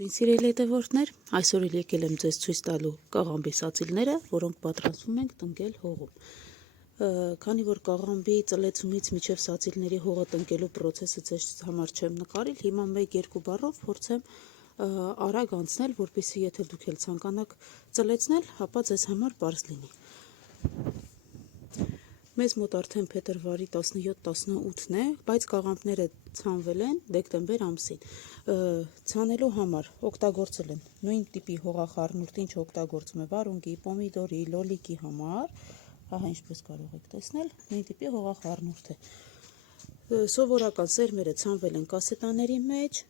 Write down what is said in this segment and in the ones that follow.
Ձեզ սիրելի հետևորդներ, այսօր էլ եկել եմ ձեզ ցույց տալու կաղամբի սածիլները, որոնք պատրաստվում ենք տնկել հողում։ Քանի որ կաղամբի ծլեցումից մինչև սածիլների հողը տնկելու process-ը ձեզ համար չեմ նկարել, հիմա 1-2 բառով փորձեմ արագ անցնել, որպեսզի եթե դուք էլ ցանկանաք ծլեցնել, ապա ձեզ համար պարզ լինի։ Մեզ մոտ արդեն փետրվարի 17-18-ն է, բայց կաղամբները ցանվել են դեկտեմբեր ամսին։ Ցանելու համար օգտագործել են նույն տիպի հողախառնուրդ, ինչ օգտագործում է վարունգի, պոմիդորի, լոլիկի համար, ահա ինչպես կարող եք տեսնել, նույն տիպի հողախառնուրդ է։ Սովորական սերմերը ցանվել են կասետաների մեջ,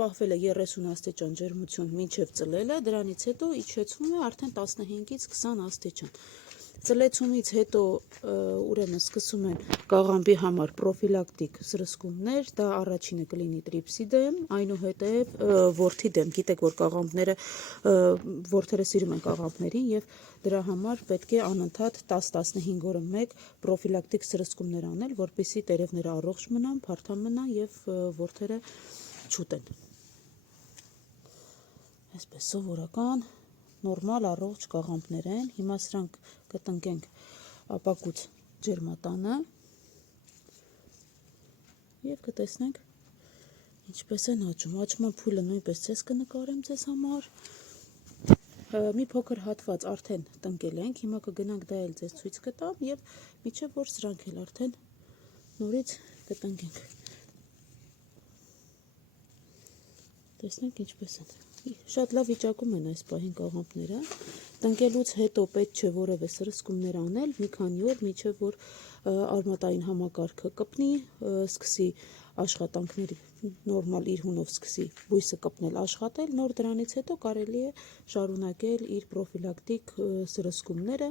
պահվել է 30 աստիճան ջերմություն մինչև ծլելը, դրանից հետո իջեցվում է արդեն 15-ից 20 աստիճան։ Ծլեցումից հետո ուրեմն սկսում են կաղամբի համար պրոֆիլակտիկ սրսկումներ, դա առաջինը կլինի տրիպսիդեմ, այնուհետև որդիդեմ, գիտեք, որ կաղամբները, որդերը սիրում են կաղամբներին եւ դրա համար պետք է անընդհատ 10-15 օրը մեկ պրոֆիլակտիկ սրսկումներ անել, որպեսզի տերևները առողջ մնան, փարթամ մնան եւ որդերը չուտեն։ Այսպես սովորական նորմալ առողջ կաղամբներ են, հիմա սրանք կտնկենք ապակուց ջերմատանը եւ կտեսնենք ինչպես են աճում։ Աճման փուլը նույնպես ցես կնկարեմ ձեզ համար։ Մի փոքր հատված արդեն տնկել ենք, հիմա կգնանք դա էլ ձեզ ցույց կտամ եւ միջև որ սրանք էլ արդեն նորից կտնկենք։ Տեսնենք ինչպես են։ Շատ լավ վիճակում են այս պահին կաղամբները։ Տնկելուց հետո պետք չէ որևէ սրսկումներ անել, մի քանի օր, մինչև որ արմատային համակարգը կպնի, սկսի աշխատանքների նորմալ իր հունով սկսի բույսը կպնել, աշխատել, նոր դրանից հետո կարելի է շարունակել իր պրոֆիլակտիկ սրսկումները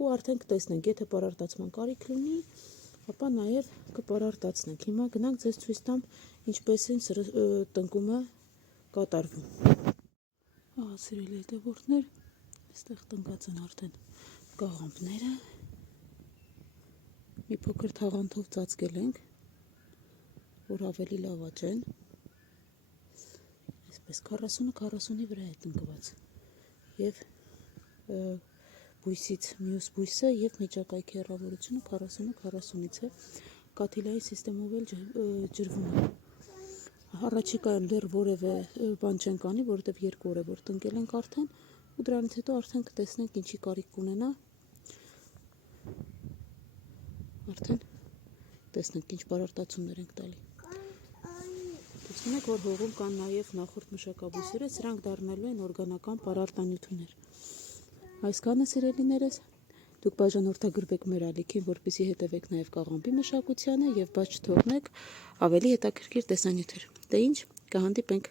ու արդեն կտեսնենք, եթե պարարտացման կարիք լինի, ապա նաև կպարարտացնենք։ Հիմա գնանք ձեզ ցույց տամ ինչպես են տնկումը կատարվում։ Ահա սիրելի հետևորդներ, այստեղ տնկած են արդեն կաղամբները։ Մի փոքր թաղանթով ծածկել ենք, որ ավելի լավ աճեն։ Այսպես 40-40-ի վրա է տնկված։ Եվ բույսից մյուս բույսը եւ միջակայքի հեռավորությունը 40-40-ից է։ Կաթիլային սիստեմով էլ ջրվում է։ Առաջիկայում դեռ որևէ բան չենք անի, որովհետև 2 օր է որ տնկել ենք արդեն, ու դրանից հետո արդեն կտեսնենք ինչի կարիք կունենա։ Արդեն տեսնենք ինչ պարարտացումներ ենք տալի։ Տեսնում եք, որ հողում կան նաև նախորդ մշակաբույսերը, սրանք դառնալու են օրգանական պարարտանյութեր։ Այսքանը սիրելիներս, դուք բաժանորդագրվեք մեր ալիքին, որպեսզի հետևեք նաև կաղամբի մշակությանը եւ բաց չթողնեք ավելի հետաքրքիր տեսանյութեր։ Դե ինչ, կհանդիպենք։